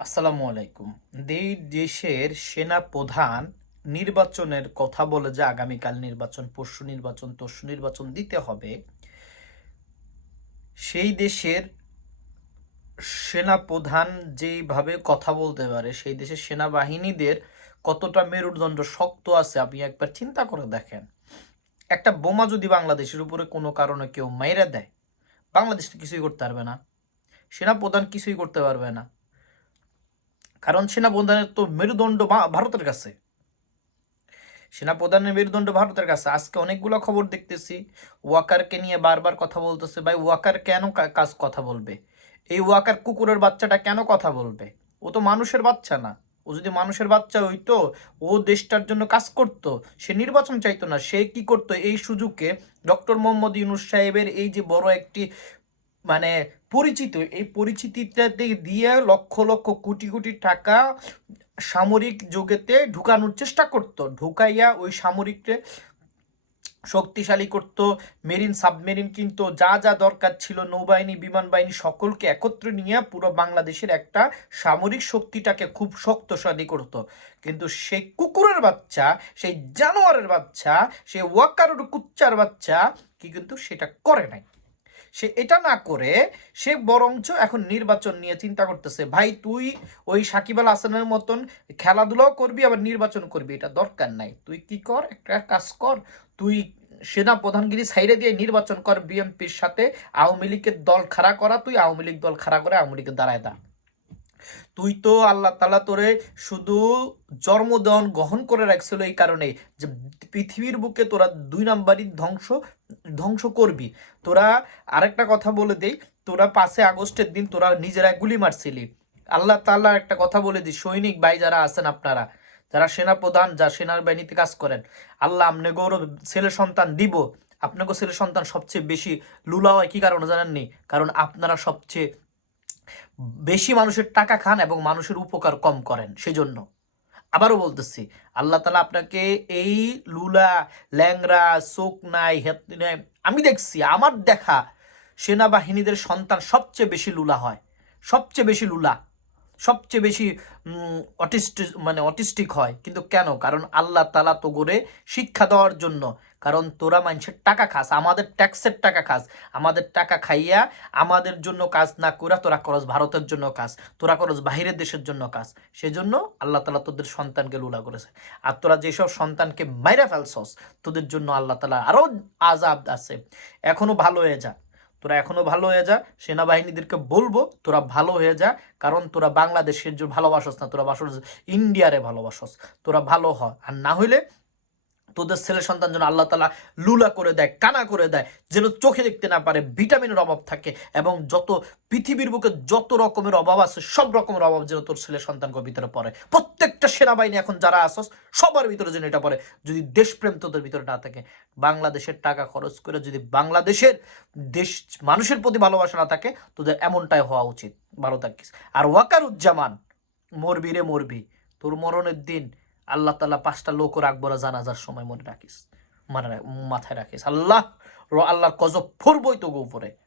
আসসালামু আলাইকুম। এই দেশের সেনা প্রধান নির্বাচনের কথা বলে যে আগামীকাল নির্বাচন, পরশু নির্বাচন, তরশু নির্বাচন দিতে হবে, সেই দেশের সেনা প্রধান যেইভাবে কথা বলতে পারে, সেই দেশের সেনাবাহিনীদের কতটা মেরুদণ্ড শক্ত আছে আপনি একবার চিন্তা করে দেখেন। একটা বোমা যদি বাংলাদেশের উপরে কোনো কারণে কেউ মাইরা দেয়, বাংলাদেশ কিছুই করতে পারবে না। সেনা প্রধান কিছুই করতে পারবে না। কারণ সেনাপ্রধানের তো মেরুদণ্ড ভারতের কাছে। সেনাপ্রধানের মেরুদণ্ড ভারতের কাছে। আজকে অনেকগুলো খবর দেখতেছি। ওয়াকারকে নিয়ে বারবার কথা বলতেছে। ভাই, ওয়াকার কেন কাজ কথা বলবে? এই ওয়াকার কুকুরের বাচ্চাটা কেন কথা বলবে? ও তো মানুষের বাচ্চা না। ও যদি মানুষের বাচ্চা হইতো, ও দেশটার জন্য কাজ করত, সে নির্বাচন চাইতো না। সে কি করতো? এই সুযোগে ডক্টর মোহাম্মদ ইউনুস সাহেবের এই যে বড় একটি মানে পরিচিত। এই পরিচিতিটাতে দিয়ে লক্ষ লক্ষ কোটি কোটি টাকা সামরিক যোগেতে ঢুকানোর চেষ্টা করত। ঢুকাইয়া ওই সামরিককে শক্তিশালী করত, মেরিন সাবমেরিন কিন্তু, যা যা দরকার ছিল, নৌবাহিনী বিমান বাহিনী সকলকে একত্রে নিয়ে পুরো বাংলাদেশের একটা সামরিক শক্তিটাকে খুব শক্তশালী করত। কিন্তু সেই কুকুরের বাচ্চা, সেই জানোয়ারের বাচ্চা, সেই ওয়াকারুর কুচ্চার বাচ্চা কি কিন্তু সেটা করে নাই। সে এটা না করে, সে বরঞ্চ এখন নির্বাচন নিয়ে চিন্তা করতেছে। ভাই, তুই ওই সাকিব আল হাসানের মতন খেলাধুলাও করবি, আবার নির্বাচন করবি, এটা দরকার নাই। তুই কি কর? একটা কাজ কর, তুই সেনা প্রধানগিরি সাইডে দিয়ে নির্বাচন কর বিএনপির সাথে, আওয়ামী লীগের দল খাড়া করা, তুই আওয়ামী লীগ দল খাড়া করে আওয়ামী লীগের দাঁড়ায় দা তুই তো আল্লাহ তালা তোরে শুধু জন্মদান গ্রহণ করে রাখছিল এই কারণে যে পৃথিবীর বুকে তোরা দুই নাম্বারই ধ্বংস ধ্বংস করবি। তোরা আরেকটা কথা বলে দেই, তোরা পাঁচে আগস্টের দিন তোরা নিজেরা গুলি মারছিলি। আল্লাহ তাল্লাহ একটা কথা বলে দিই, সৈনিক ভাই যারা আছেন আপনারা, যারা সেনা প্রধান যা সেনার বাহিনীতে কাজ করেন, আল্লাহ আপনি গৌরব ছেলে সন্তান দিব। আপনাকে ছেলে সন্তান সবচেয়ে বেশি লুলা হয় কি কারণে জানেননি? কারণ আপনারা সবচেয়ে বেশি মানুষের টাকা খান এবং মানুষের উপকার কম করেন, সেজন্য। আবারও বলতেছি, আল্লাহ তালা আপনাকে এই লুলা ল্যাংরা চোখ নাই নাই, আমি দেখছি, আমার দেখা সেনাবাহিনীদের সন্তান সবচেয়ে বেশি লুলা হয়, সবচেয়ে বেশি লুলা, সবচেয়ে বেশি অটিস্টিক মানে অটিস্টিক হয়। কিন্তু কেন? কারণ আল্লাহ তালা তো করে শিক্ষা দেওয়ার জন্য কারণ তোরা মানুষের টাকা খাস, আমাদের ট্যাক্সের টাকা খাস। আমাদের টাকা খাইয়া আমাদের জন্য কাজ না করে তোরা করস ভারতের জন্য কাজ তোরা করস বাহিরের দেশের জন্য কাজ সেজন্য আল্লাহ তালা তোদের সন্তানকে লুলা করেছে। আর তোরা যেসব সন্তানকে মাইরা ফেলছস, তোদের জন্য আল্লাহ তালা আরও আজাব আছে। এখনও ভালো হয়ে যা। তোরা এখনও ভালো হয়ে যা, সেনাবাহিনীদেরকে বলব তোরা ভালো হয়ে যা, কারণ তোরা বাংলাদেশের যে ভালোবাসস না, তোরা বাসস ইন্ডিয়ারে ভালোবাসস। তোরা ভালো হ, আর না হইলে তোদের ছেলে সন্তান যেন আল্লাহ তালা লুলা করে দেয়, কানা করে দেয়, যেন চোখে দেখতে না পারে, ভিটামিনের অভাব থাকে এবং যত পৃথিবীর বুকে যত রকমের অভাব আছে, সব রকমের অভাব যেন তোর ছেলে সন্তানকে ভিতরে পড়ে। প্রত্যেকটা সেনাবাহিনী এখন যারা আসস, সবার ভিতরে যেন এটা পড়ে, যদি দেশপ্রেম তোদের ভিতরে না থাকে। বাংলাদেশের টাকা খরচ করে যদি বাংলাদেশের দেশ মানুষের প্রতি ভালোবাসা না থাকে, তোদের এমনটাই হওয়া উচিত। ভালো থাকিস। আর ওয়াকারুজ্জামান, মরবি রে মরবি, তোর মরণের দিন আল্লাহ তালা পাঁচটা লোক রাখব না জানাজার সময় মনে রাখিস। মানে মাথায় রাখিস। আল্লাহ, র আল্লাহর কজব ফুরবই তো উপরে।